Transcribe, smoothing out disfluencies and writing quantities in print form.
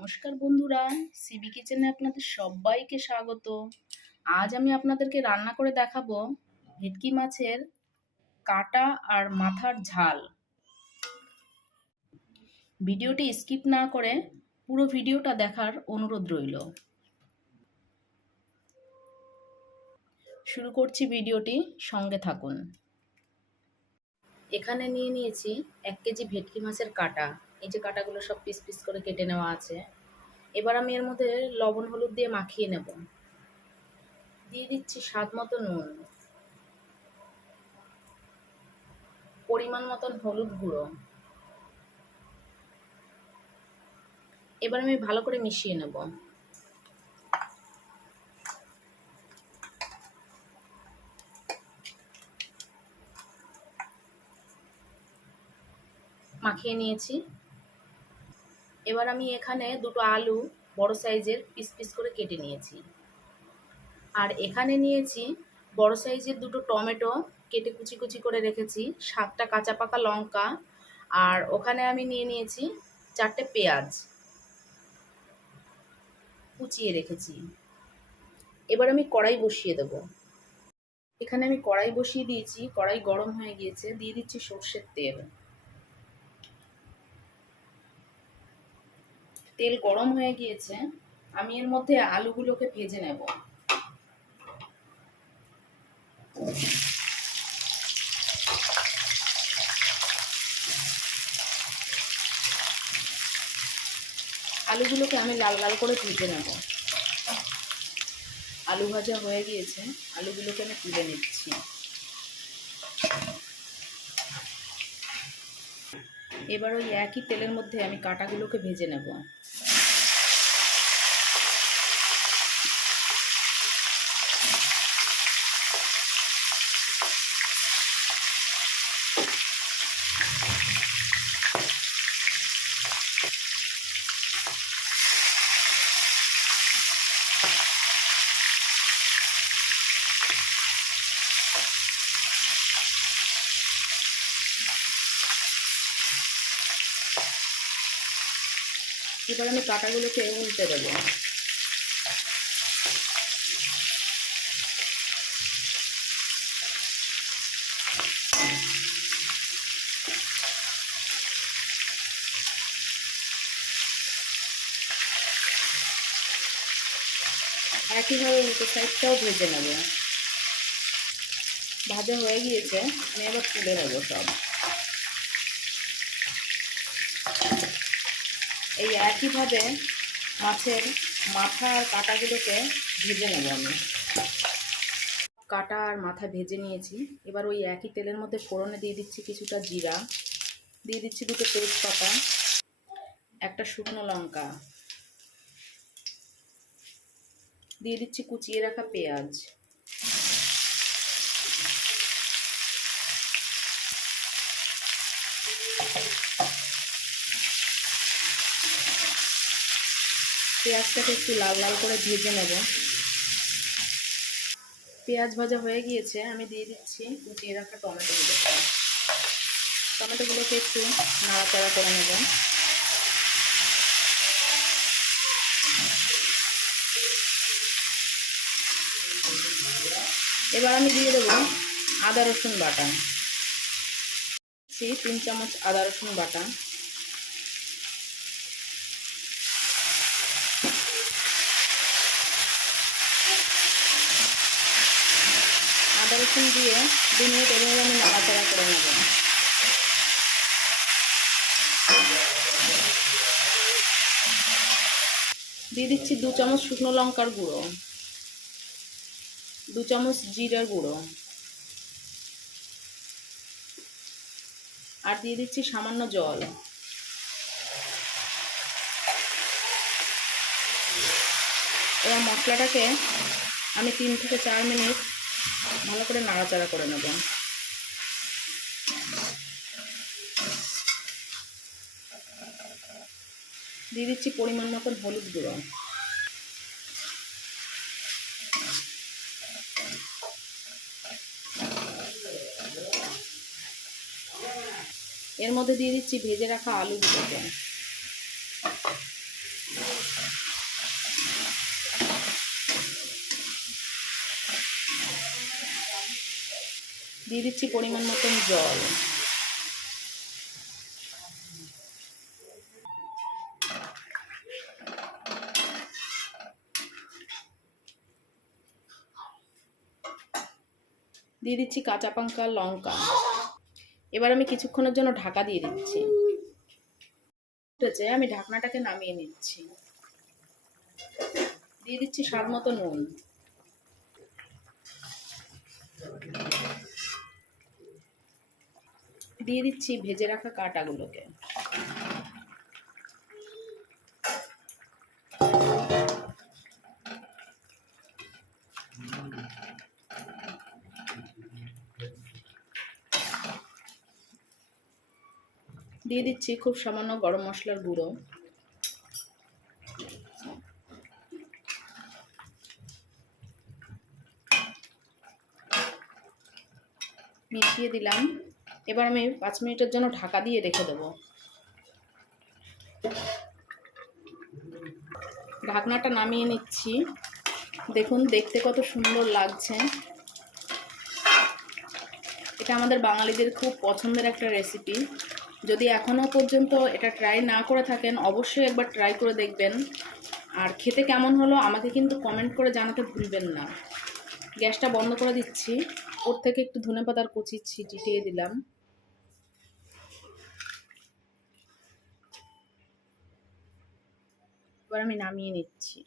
নমস্কার বন্ধুরা, সিবি কিচেনে আপনাদের সবাইকে স্বাগত। আজ আমি আপনাদেরকে রান্না করে দেখাবো ভেটকি মাছের কাটা আর মাথার ঝাল। ভিডিওটি স্কিপ না করে পুরো ভিডিওটা দেখার অনুরোধ রইল। শুরু করছি ভিডিওটি, সঙ্গে থাকুন। এখানে নিয়ে নিয়েছি 1 কেজি ভেটকি মাছের কাটা। এই যে কাটাগুলো সব পিস পিস করে কেটে নেওয়া আছে। এবার আমি এর মধ্যে লবণ হলুদ দিয়ে মাখিয়ে নেব। দিয়ে দিচ্ছি স্বাদ মতো নুন, পরিমাণ মতন হলুদ গুঁড়ো। এবার আমি ভালো করে মিশিয়ে নেব। মাখিয়ে নিয়েছি। এবার আমি এখানে দুটো আলু বড় সাইজের পিস পিস করে কেটে নিয়েছি। আর এখানে নিয়েছি বড় সাইজের দুটো টমেটো কেটে কুচি কুচি করে রেখেছি, 7টা কাঁচা পাকা লঙ্কা, আর ওখানে আমি নিয়ে নিয়েছি 4টে পেঁয়াজ কুচিয়ে রেখেছি। এবার আমি কড়াই বসিয়ে দেব। এখানে আমি কড়াই বসিয়ে দিয়েছি, কড়াই গরম হয়ে গিয়েছে। দিয়ে দিচ্ছি সর্ষের তেল। তেল গরম হয়ে গিয়েছে, আমি এর মধ্যে আলুগুলোকে ভেজে নেব। আলুগুলোকে আমি লাল লাল করে ভেজে নেব। আলু ভাজা হয়ে গিয়েছে, আলুগুলোকে আমি তুলে নিচ্ছি। এবার ওই একই তেলের মধ্যে আমি কাটাগুলোকে ভেজে নেব। এবার আমি কাটাগুলোকে উল্টে দেব। একইভাবে উল্টো সাইডটাও ভেজে নেব। ভাজা হয়ে গিয়েছে, আমি এবার তুলে নেব সব। এই একইভাবে মাছের মাথা আর কাটাগুলোকে ভেজে নেব আমি। কাটা আর মাথা ভেজে নিয়েছি। এবার ওই একই তেলের মধ্যে ফোড়নে দিয়ে দিচ্ছি কিছুটা জিরা, দিয়ে দিচ্ছি দুটো তেজপাতা, একটা শুকনো লঙ্কা, দিয়ে দিচ্ছি কুচিয়ে রাখা পেঁয়াজ, পেঁয়াজটাকে একটু লাল লাল করে ভেজে নেব। পেঁয়াজ ভাজা হয়ে গিয়েছে, আমি দিয়ে দিচ্ছি কুচিয়ে রাখা টমেটোগুলোকে। টমেটোগুলোকে একটু নাড়াচাড়া করে নেব। এবার আমি দিয়ে দেবো আদা রসুন বাটা। 3 চামচ আদা রসুন বাটা। আদা রসুন দিয়ে 2 মিনিট এভাবে আমি নাড়াচাড়া করে নেব। দিয়ে দিচ্ছি 2 চামচ শুকনো লঙ্কার গুঁড়ো, 2 চামচ জিরার গুঁড়ো, আর দিয়ে দিচ্ছি সামান্য জল। এবার মশলাটাকে আমি 3 থেকে 4 মিনিট ভালো করে নাড়াচাড়া করে নেব। দিয়ে দিচ্ছি পরিমাণ মতন হলুদ গুঁড়ো। এর মধ্যে দিয়ে দিচ্ছি ভেজে রাখা আলুগুলোকে। দিয়ে দিচ্ছি পরিমাণ মতন জল। দিয়ে দিচ্ছি কাঁচা পাঙ্কা লঙ্কা। এবার আমি কিছুক্ষণের জন্য ঢাকা দিয়ে দিচ্ছি। আমি ঢাকনাটাকে নামিয়ে নিচ্ছি। দিয়ে দিচ্ছি স্বাদ মতো নুন। দিয়ে দিচ্ছি ভেজে রাখা কাঁটাগুলোকে। দিয়ে দিচ্ছি খুব সামান্য গরম মশলার গুঁড়ো। মিশিয়ে দিলাম। এবার আমি 5 মিনিটের জন্য ঢাকা দিয়ে রেখে দেবো। ঢাকনাটা নামিয়ে নিচ্ছি। দেখুন দেখতে কত সুন্দর লাগছে। এটা আমাদের বাঙালিদের খুব পছন্দের একটা রেসিপি। যদি এখনও পর্যন্ত এটা ট্রাই না করে থাকেন অবশ্যই একবার ট্রাই করে দেখবেন। আর খেতে কেমন হলো আমাকে কিন্তু কমেন্ট করে জানাতে ভুলবেন না। গ্যাসটা বন্ধ করে দিচ্ছি। ওর থেকে একটু ধনেপাতার কুচি ছিটিয়ে দিলাম। এবার আমি নামিয়ে নিচ্ছি।